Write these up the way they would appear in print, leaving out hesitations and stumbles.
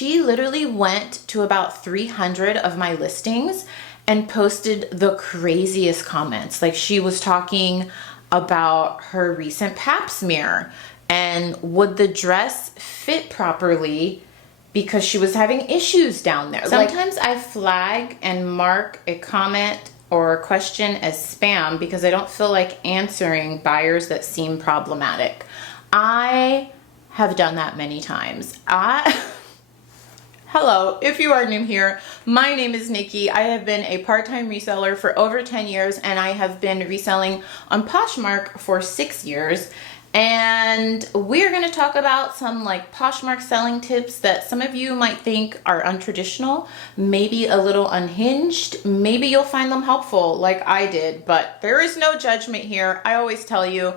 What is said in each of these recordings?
She literally went to about 300 of my listings and posted the craziest comments. Like, she was talking about her recent pap smear and would the dress fit properly because she was having issues down there. Sometimes I flag and mark a comment or a question as spam because I don't feel like answering buyers that seem problematic. I have done that many times. Hello, if you are new here, my name is Nikki. I have been a part-time reseller for over 10 years and I have been reselling on Poshmark for 6 years. And we're going to talk about some Poshmark selling tips that some of you might think are untraditional, maybe a little unhinged. Maybe you'll find them helpful like I did, but there is no judgment here. I always tell you,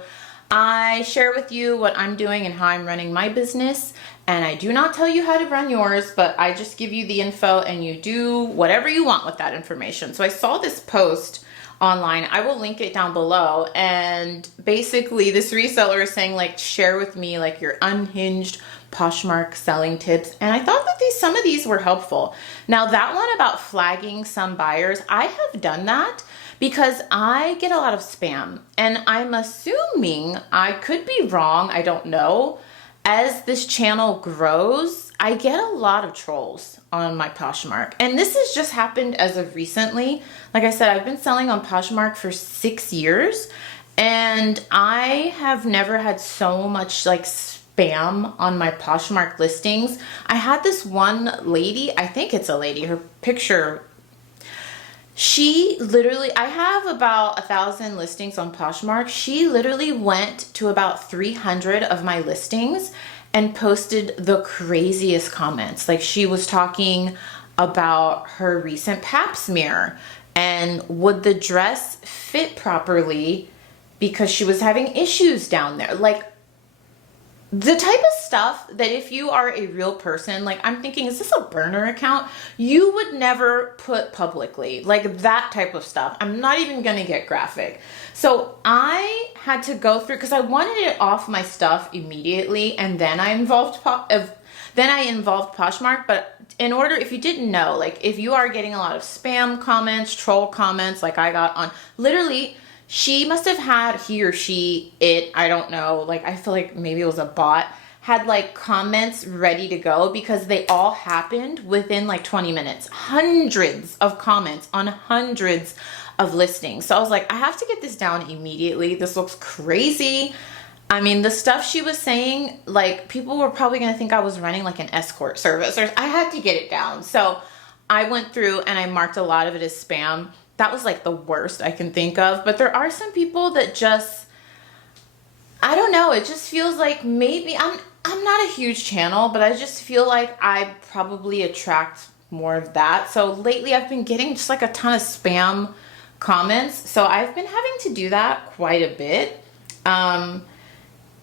I share with you what I'm doing and how I'm running my business, and I do not tell you how to run yours, but I just give you the info and you do whatever you want with that information. So I saw this post online. I will link it down below, and basically this reseller is saying share with me your unhinged Poshmark selling tips, and I thought that some of these were helpful. Now, that one about flagging some buyers, I have done that because I get a lot of spam, and I'm assuming, I could be wrong, I don't know, as this channel grows, I get a lot of trolls on my Poshmark. And this has just happened as of recently. Like I said, I've been selling on Poshmark for 6 years, and I have never had so much spam on my Poshmark listings. I had this one lady, I think it's a lady, her picture, she literally, I have about 1,000 listings on Poshmark. She literally went to about 300 of my listings and posted the craziest comments. Like, she was talking about her recent pap smear and would the dress fit properly because she was having issues down there. Like, the type of stuff that if you are a real person, I'm thinking, is this a burner account? You would never put publicly, that type of stuff. I'm not even gonna get graphic. So I had to go through, because I wanted it off my stuff immediately, and then I involved Poshmark. But in order, if you didn't know, if you are getting a lot of spam comments, troll comments, like I got on, literally, she must have had, he or she, it, I don't know, I feel like maybe it was a bot, had comments ready to go because they all happened within 20 minutes. Hundreds of comments on hundreds of listings. So I was like, I have to get this down immediately. This looks crazy. I mean, the stuff she was saying, people were probably gonna think I was running an escort service, or I had to get it down. So I went through and I marked a lot of it as spam. That was the worst I can think of. But there are some people that just, I don't know, it just feels like maybe I'm not a huge channel, but I just feel like I probably attract more of that. So lately I've been getting just a ton of spam comments. So I've been having to do that quite a bit.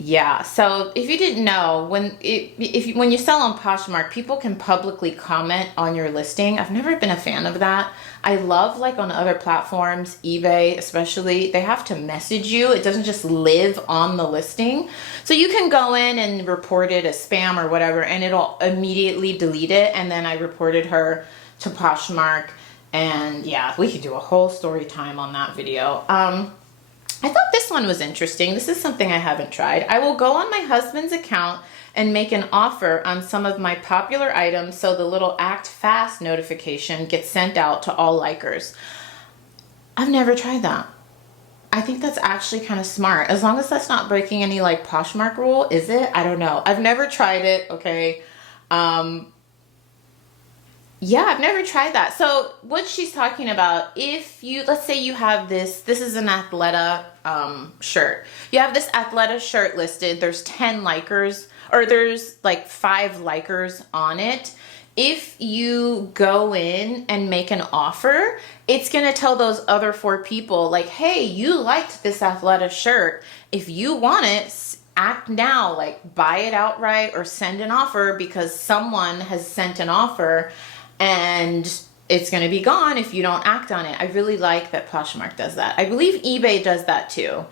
Yeah, so if you didn't know, when you sell on Poshmark, people can publicly comment on your listing. I've never been a fan of that. I love on other platforms, eBay especially, they have to message you. It doesn't just live on the listing. So you can go in and report it as spam or whatever, and it'll immediately delete it. And then I reported her to Poshmark, and yeah, we could do a whole story time on that video. I thought this one was interesting. This is something I haven't tried. I will go on my husband's account and make an offer on some of my popular items so the little act fast notification gets sent out to all likers. I've never tried that. I think that's actually kind of smart. As long as that's not breaking any Poshmark rule, is it? I don't know. I've never tried it, okay? Yeah, I've never tried that. So what she's talking about, if you, let's say you have this is an Athleta shirt. You have this Athleta shirt listed. There's 10 likers, or there's 5 likers on it. If you go in and make an offer, it's gonna tell those other 4 people hey, you liked this Athleta shirt. If you want it, act now, buy it outright or send an offer because someone has sent an offer, and it's going to be gone if you don't act on it. I really like that Poshmark does that. I believe eBay does that too.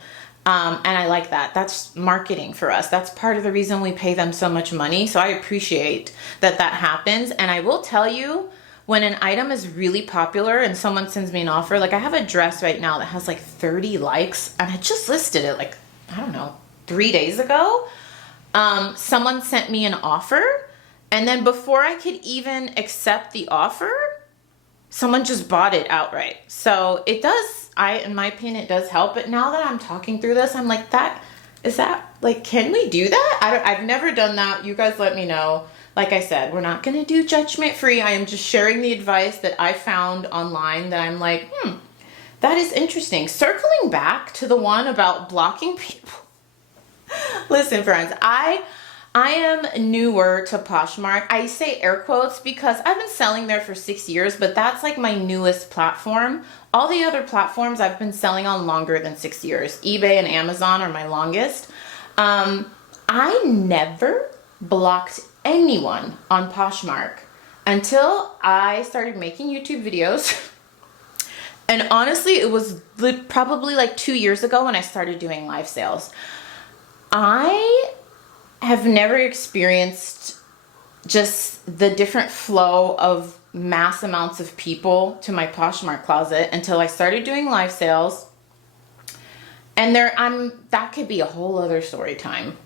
And I like that. That's marketing for us. That's part of the reason we pay them so much money. So I appreciate that that happens. And I will tell you, when an item is really popular and someone sends me an offer, like I have a dress right now that has like 30 likes, and I just listed it like, I don't know, 3 days ago. Someone sent me an offer, and then before I could even accept the offer, someone just bought it outright. So it does, in my opinion, it does help. But now that I'm talking through this, I'm like, can we do that? I've never done that. You guys let me know. Like I said, we're not going to do judgment free. I am just sharing the advice that I found online that I'm like, that is interesting. Circling back to the one about blocking people. Listen, friends, I am newer to Poshmark. I say air quotes because I've been selling there for 6 years, but that's like my newest platform. All the other platforms I've been selling on longer than 6 years. eBay and Amazon are my longest. I never blocked anyone on Poshmark until I started making YouTube videos. And honestly, it was probably like 2 years ago when I started doing live sales. I have never experienced just the different flow of mass amounts of people to my Poshmark closet until I started doing live sales. And that could be a whole other story time.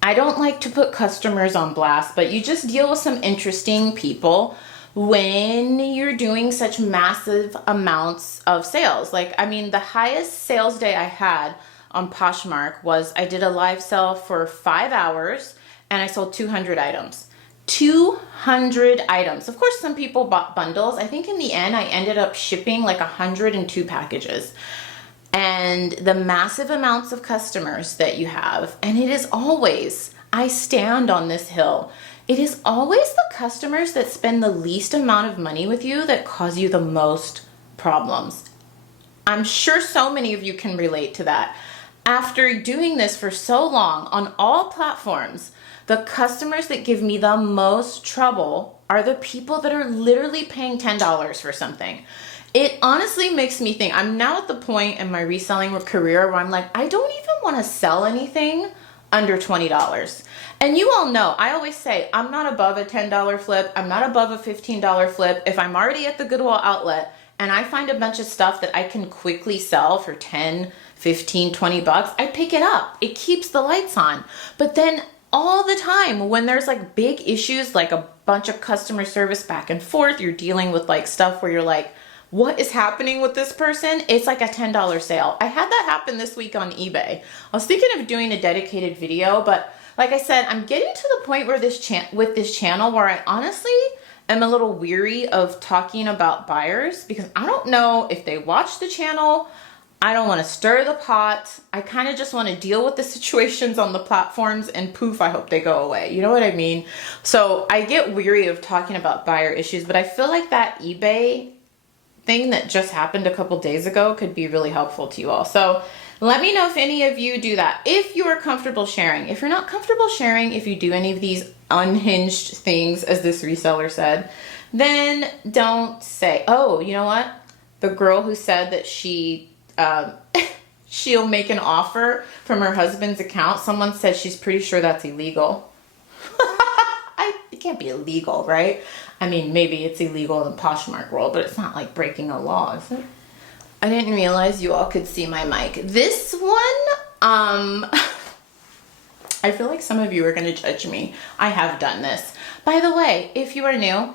I don't like to put customers on blast, but you just deal with some interesting people when you're doing such massive amounts of sales. Like, I mean, the highest sales day I had on Poshmark was I did a live sale for 5 hours and I sold 200 items. 200 items. Of course, some people bought bundles. I think in the end, I ended up shipping like 102 packages. And the massive amounts of customers that you have, and it is always, I stand on this hill, it is always the customers that spend the least amount of money with you that cause you the most problems. I'm sure so many of you can relate to that. After doing this for so long on all platforms, the customers that give me the most trouble are the people that are literally paying $10 for something. It honestly makes me think, I'm now at the point in my reselling career where I'm like, I don't even want to sell anything under $20. And you all know, I always say, I'm not above a $10 flip. I'm not above a $15 flip. If I'm already at the Goodwill outlet and I find a bunch of stuff that I can quickly sell for 10, 15, 20 bucks, I pick it up. It keeps the lights on. But then all the time when there's like big issues, like a bunch of customer service back and forth, you're dealing with like stuff where you're like, what is happening with this person? It's like a $10 sale. I had that happen this week on eBay. I was thinking of doing a dedicated video, but like I said, I'm getting to the point where with this channel where I honestly am a little weary of talking about buyers because I don't know if they watch the channel. I don't want to stir the pot. I kind of just want to deal with the situations on the platforms and poof, I hope they go away. You know what I mean? So I get weary of talking about buyer issues, but I feel like that eBay thing that just happened a couple days ago could be really helpful to you all. So let me know if any of you do that. If you are comfortable sharing. If you're not comfortable sharing, if you do any of these unhinged things, as this reseller said, then don't say, oh, you know what? The girl who said that she'll make an offer from her husband's account, someone said she's pretty sure that's illegal. It can't be illegal, right? I mean, maybe it's illegal in the Poshmark world, but it's not like breaking a law, is it? I didn't realize you all could see my mic. This one, I feel like some of you are gonna judge me. I have done this. By the way, if you are new,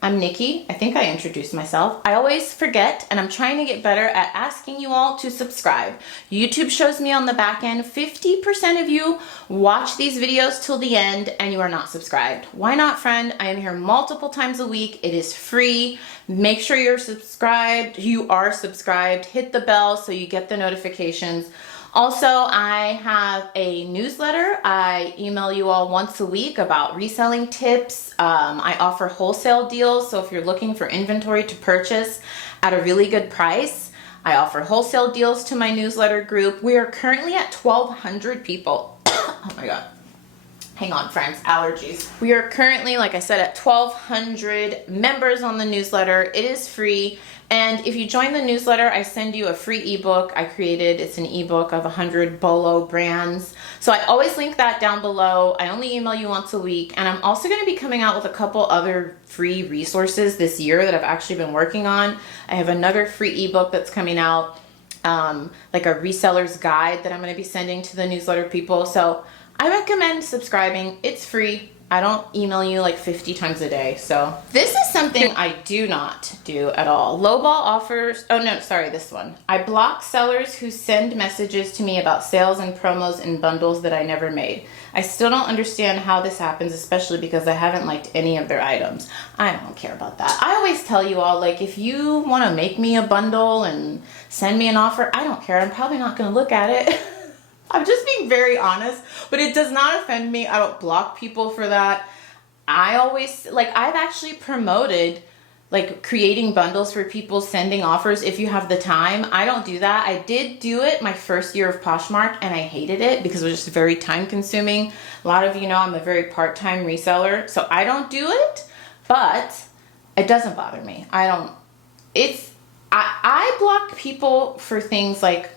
I'm Nikki. I think I introduced myself. I always forget, and I'm trying to get better at asking you all to subscribe. YouTube shows me on the back end, 50% of you watch these videos till the end and you are not subscribed. Why not, friend? I am here multiple times a week. It is free. Make sure you're subscribed. You are subscribed. Hit the bell so you get the notifications. Also, I have a newsletter. I email you all once a week about reselling tips. I offer wholesale deals, so if you're looking for inventory to purchase at a really good price, I offer wholesale deals to my newsletter group. We are currently at 1,200 people. Oh my God. Hang on, friends, allergies. We are currently, like I said, at 1,200 members on the newsletter. It is free. And if you join the newsletter, I send you a free ebook I created. It's an ebook of 100 Bolo brands. So I always link that down below. I only email you once a week. And I'm also going to be coming out with a couple other free resources this year that I've actually been working on. I have another free ebook that's coming out, like a reseller's guide that I'm going to be sending to the newsletter people. So I recommend subscribing. It's free. I don't email you like 50 times a day. So this is something I do not do at all. Lowball offers. Oh no, sorry, this one. I block sellers who send messages to me about sales and promos and bundles that I never made. I still don't understand how this happens, especially because I haven't liked any of their items. I don't care about that. I always tell you all, like, if you want to make me a bundle and send me an offer, I don't care. I'm probably not going to look at it. I'm just being very honest, but it does not offend me. I don't block people for that. I always, like, I've actually promoted, like, creating bundles for people, sending offers if you have the time. I don't do that. I did do it my first year of Poshmark, and I hated it because it was just very time consuming. A lot of you know I'm a very part-time reseller, so I don't do it, but it doesn't bother me. I block people for things like,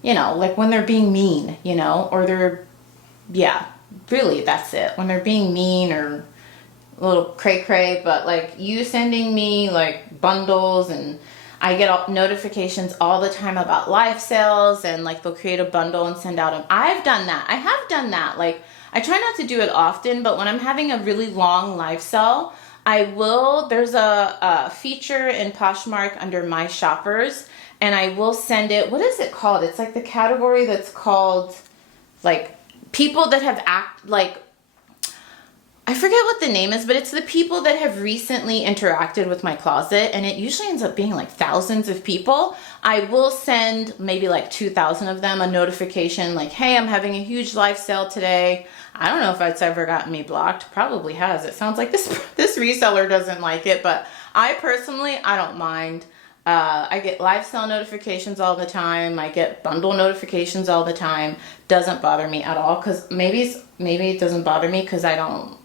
you know, like when they're being mean, you know, or they're, yeah, really, that's it. When they're being mean or a little cray-cray, but like you sending me like bundles, and I get notifications all the time about live sales, and like they'll create a bundle and send out them. I've done that. I have done that. Like, I try not to do it often, but when I'm having a really long live sale, I will, there's a feature in Poshmark under My Shoppers, and I will send it. What is it called? It's like the category that's called like people that have I forget what the name is, but it's the people that have recently interacted with my closet, and it usually ends up being like thousands of people. I will send maybe like 2,000 of them a notification like, hey, I'm having a huge live sale today. I don't know if it's ever gotten me blocked. Probably has. It sounds like this reseller doesn't like it, but I personally, I don't mind. I get live sale notifications all the time. I get bundle notifications all the time. Doesn't bother me at all, because maybe it doesn't bother me because I don't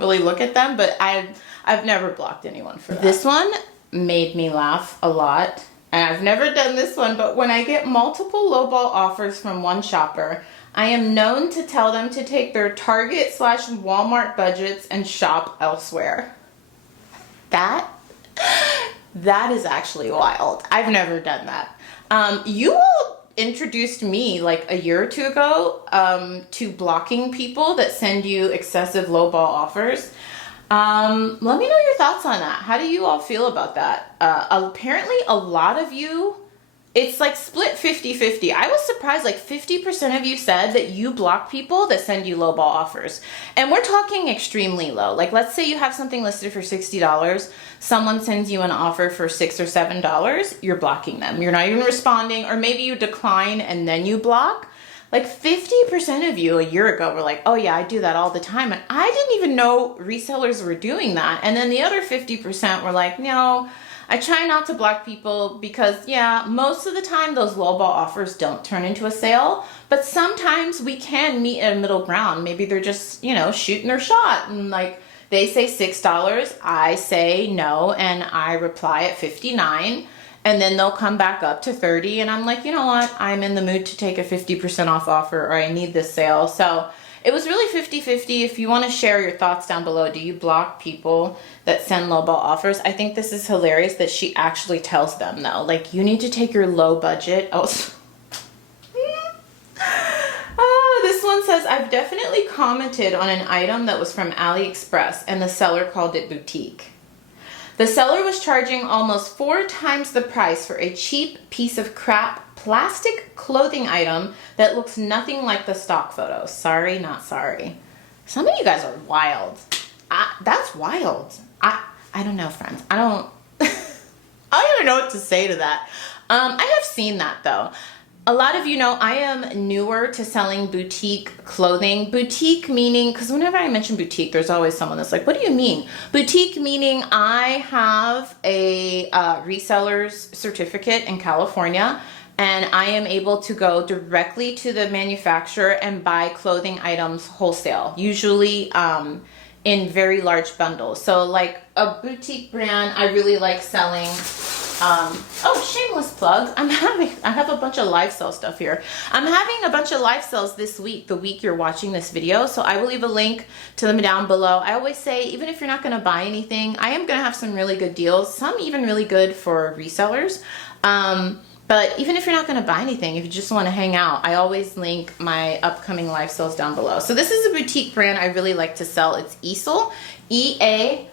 really look at them, but I've never blocked anyone for that. This one made me laugh a lot, and I've never done this one, but when I get multiple lowball offers from one shopper, I am known to tell them to take their Target/Walmart budgets and shop elsewhere. That is actually wild. I've never done that. You all introduced me like a year or two ago to blocking people that send you excessive lowball offers. Let me know your thoughts on that. How do you all feel about that? Apparently a lot of you, it's like split 50-50. I was surprised, like 50% of you said that you block people that send you lowball offers. And we're talking extremely low. Like, let's say you have something listed for $60. Someone sends you an offer for $6 or $7. You're blocking them. You're not even responding, or maybe you decline and then you block. Like 50% of you a year ago were like, oh yeah, I do that all the time. And I didn't even know resellers were doing that. And then the other 50% were like, no, I try not to block people because, yeah, most of the time those lowball offers don't turn into a sale, but sometimes we can meet at a middle ground. Maybe they're just, you know, shooting their shot, and like they say $6, I say no, and I reply at 59, and then they'll come back up to 30, and I'm like, you know what, I'm in the mood to take a 50% off offer, or I need this sale. So it was really 50-50. If you want to share your thoughts down below, do you block people that send lowball offers? I think this is hilarious that she actually tells them though, like, you need to take your low budget. This one says, I've definitely commented on an item that was from AliExpress and the seller called it boutique. The seller was charging almost 4 times the price for a cheap piece of crap plastic clothing item that looks nothing like the stock photos. Sorry, not sorry. Some of you guys are wild. That's wild. I don't know, friends. I don't even know what to say to that. I have seen that though. A lot of you know I am newer to selling boutique clothing. Boutique meaning, because whenever I mention boutique, there's always someone that's like, what do you mean? Boutique meaning I have a reseller's certificate in California, and I am able to go directly to the manufacturer and buy clothing items wholesale, usually in very large bundles. So like a boutique brand, I really like selling. Oh, shameless plug. I have a bunch of live sale stuff here. I'm having a bunch of live sales this week, the week you're watching this video. So I will leave a link to them down below. I always say, even if you're not going to buy anything, I am going to have some really good deals, some even really good for resellers. But even if you're not going to buy anything, if you just want to hang out, I always link my upcoming live sales down below. So this is a boutique brand I really like to sell. It's Easel, E-A-S-E-L.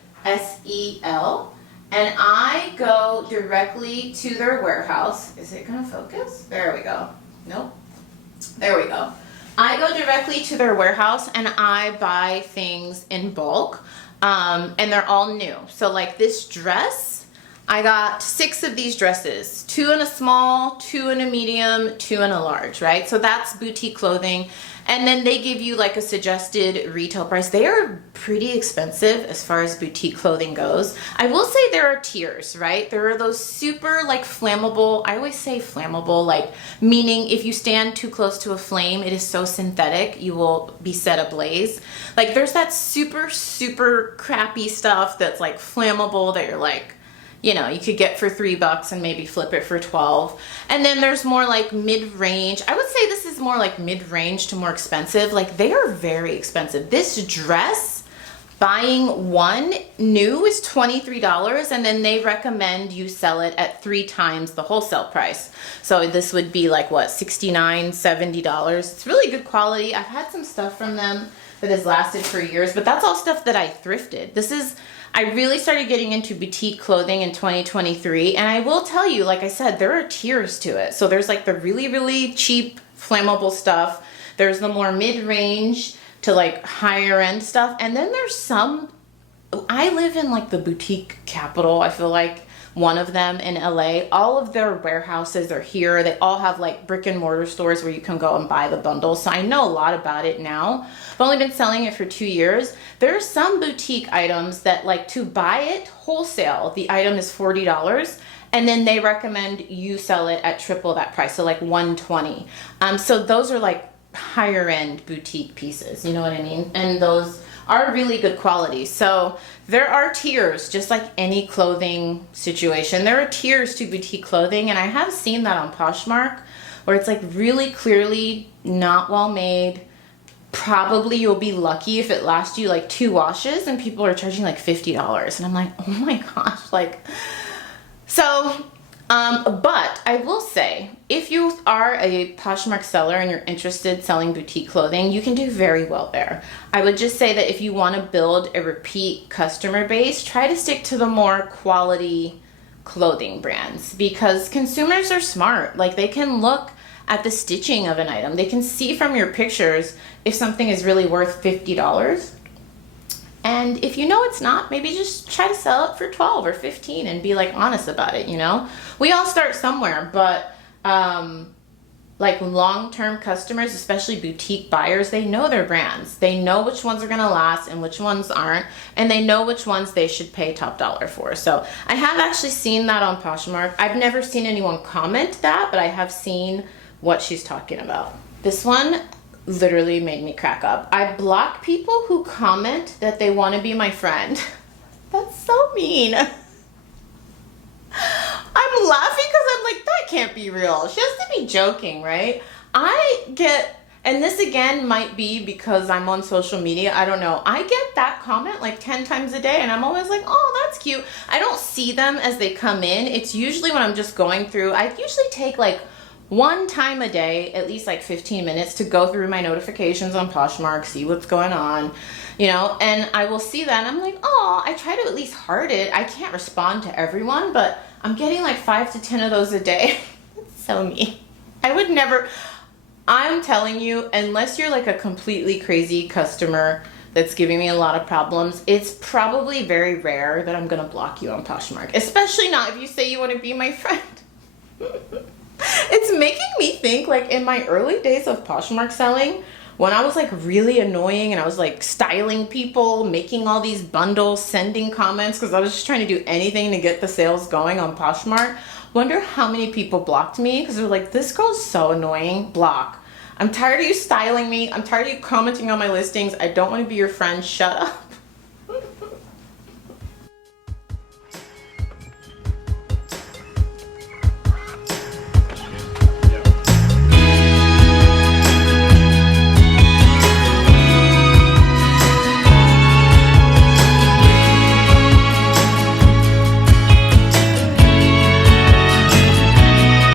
And I go directly to their warehouse. Is it going to focus? There we go. Nope. There we go. I go directly to their warehouse and I buy things in bulk. And they're all new. So like this dress, I got 6 of these dresses, 2 in a small, 2 in a medium, 2 in a large, right? So that's boutique clothing. And then they give you like a suggested retail price. They are pretty expensive as far as boutique clothing goes. I will say there are tiers, right? There are those super like flammable, I always say flammable, like meaning if you stand too close to a flame, it is so synthetic, you will be set ablaze. Like there's that super, super crappy stuff that's like flammable that you're like, you know, you could get for $3 and maybe flip it for 12. And then there's more like mid-range. I would say this is more like mid-range to more expensive. Like they are very expensive. This dress, buying one new is $23, and then they recommend you sell it at 3 times the wholesale price. So this would be like what, $69, $70. It's really good quality. I've had some stuff from them that has lasted for years, but that's all stuff that I thrifted. I really started getting into boutique clothing in 2023, and I will tell you, like I said, there are tiers to it. So there's like the really, really cheap, flammable stuff. There's the more mid-range to like higher end stuff. And then there's some, I live in like the boutique capital, I feel like, one of them in LA. All of their warehouses are here. They all have like brick and mortar stores where you can go and buy the bundles. So I know a lot about it now. I've only been selling it for 2 years. There are some boutique items that like to buy it wholesale, the item is $40. And then they recommend you sell it at triple that price. So like $120. So those are like higher end boutique pieces. You know what I mean? And those are really good quality. So there are tiers, just like any clothing situation. There are tiers to boutique clothing, and I have seen that on Poshmark where it's like really clearly not well made. Probably you'll be lucky if it lasts you like 2 washes, and people are charging like $50. And I'm like, oh my gosh, like, so, but I will say, if you are a Poshmark seller and you're interested in selling boutique clothing, you can do very well there. I would just say that if you want to build a repeat customer base, try to stick to the more quality clothing brands, because consumers are smart. Like they can look at the stitching of an item. They can see from your pictures if something is really worth $50. And if you know it's not, maybe just try to sell it for 12 or 15 and be like honest about it, you know? We all start somewhere, but like long-term customers, especially boutique buyers, they know their brands. They know which ones are gonna last and which ones aren't, and they know which ones they should pay top dollar for. So I have actually seen that on Poshmark. I've never seen anyone comment that, but I have seen what she's talking about. This one literally made me crack up. I block people who comment that they want to be my friend. That's so mean. I'm laughing because I'm like, that can't be real. She has to be joking, right? I get, and this again might be because I'm on social media, I don't know. I get that comment like 10 times a day, and I'm always like, oh, that's cute. I don't see them as they come in. It's usually when I'm just going through, I usually take like one time a day, at least like 15 minutes to go through my notifications on Poshmark, see what's going on, you know, and I will see that and I'm like, oh, I try to at least heart it. I can't respond to everyone, but I'm getting like 5 to 10 of those a day. It's so mean. I would never, I'm telling you, unless you're like a completely crazy customer that's giving me a lot of problems, it's probably very rare that I'm gonna block you on Poshmark, especially not if you say you want to be my friend. It's making me think like in my early days of Poshmark selling, when I was like really annoying and I was like styling people, making all these bundles, sending comments, because I was just trying to do anything to get the sales going on Poshmark. Wonder how many people blocked me because they're like, this girl's so annoying. Block. I'm tired of you styling me. I'm tired of you commenting on my listings. I don't want to be your friend. Shut up.